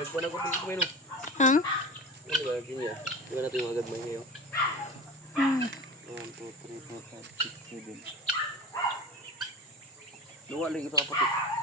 Nagpuan ako tingin ko no. Hang? Ano ba lagi niya? Di ba natin yung agad may ngayon? 1, 2, 3, 4, 5, 6, 7. Luwa lang ito apat eh.